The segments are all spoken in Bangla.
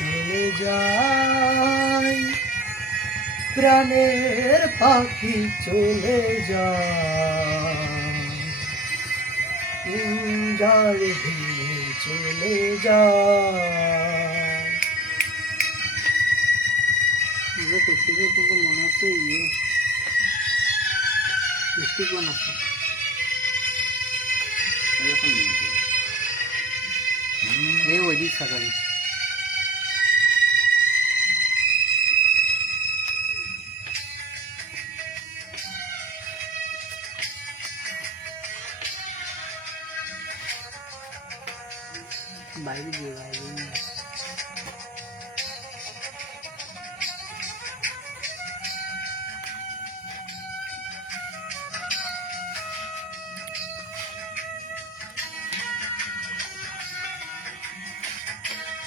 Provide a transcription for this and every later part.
চলে যায়। প্রাণের পাখি চলে যায়। জল ভেঙে চলে যায়। মনে হচ্ছে ইয়ে। এই ওই দিক সাকারি বাইরে দিয়ে বাইরে দিয়ে।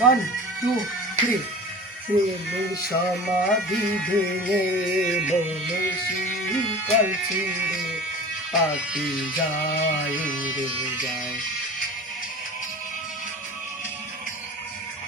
ওয়ান টু থ্রি প্রেমের সমাধি ভেঙে মনে শীতল ছিঁড়ে পাখি যায় উড়ে যায়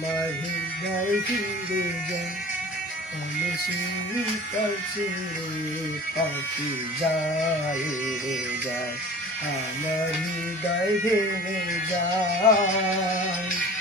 মাহি গাই ফিরে যায় আমি শীতল ছিঁড়ে পাখি যায় রে যায় আমার হৃদয় ভেঙে যায়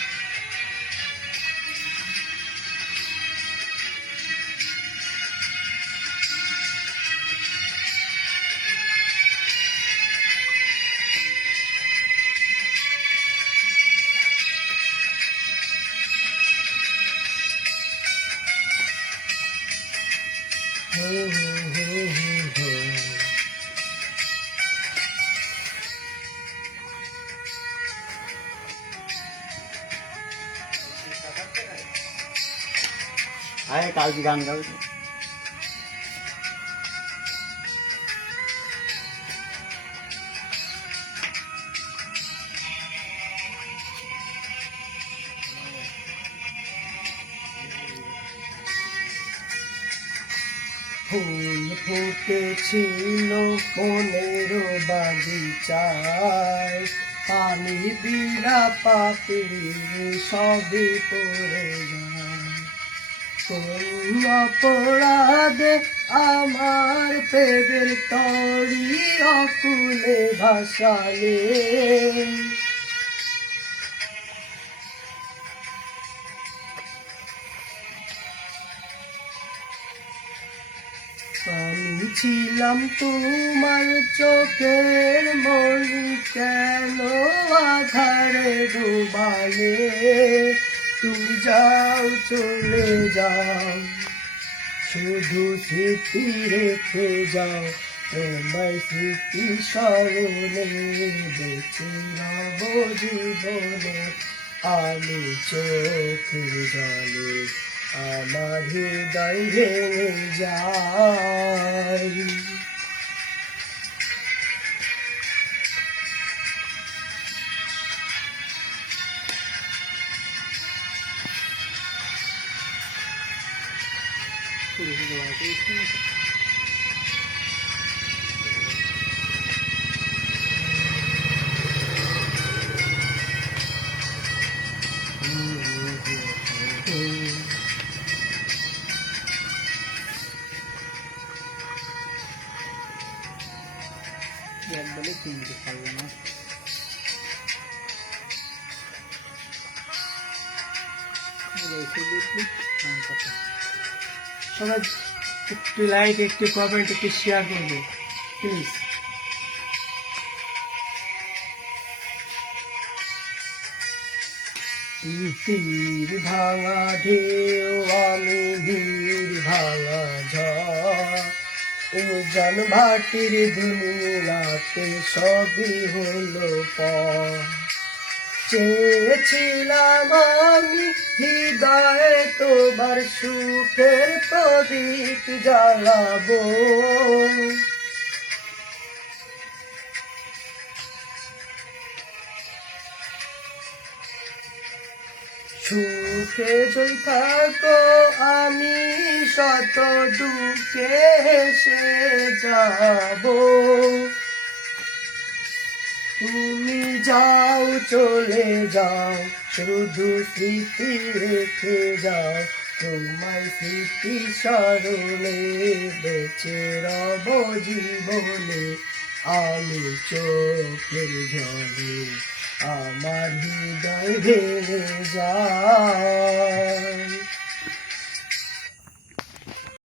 আরে কালকে গান গাও ফুল ফুটেছিল পনেরো বাগিচায় পানি বিনা পাপি সবই পড়ে যায়। কোন অপরাধে আমার প্রেমের তরি অকুলে ভাসালে। আমি ছিলাম তোমার চোখের মনি কেন আধারে ডুবালে? যাও, চলে যাও। শুধু স্মৃতি রেখে যাও, তোমার স্মৃতি স্মরণে বেঁচে রব জীবনে। আমি চোখের জলে আমার হৃদয় যায়। একবারে কিনতে পারব না। রেখে দিচ্ছি আমার কথা। সবাই একটু লাইক একটু কমেন্ট একটু শেয়ার করবে প্লিজ তীর ভাঙা ঢেউ, আমি বীর ভাঙা উজান ভাটির দুনিয়াতে সবই হলো পর চেয়েছিলাম আমি হৃদয়ে তোমার সুখের প্রদীপ জ্বালাবো। সুখে যদি থাকো আমি শত দুঃখে হেসে যাব। তুমি যাও, চলে যাও, শুধু স্মৃতি রেখে যাও। তোমার স্মৃতি স্মরণে বেঁচে রব জীবনে, আমি চোখের জলে আমার হৃদয় ভেঙে যায়।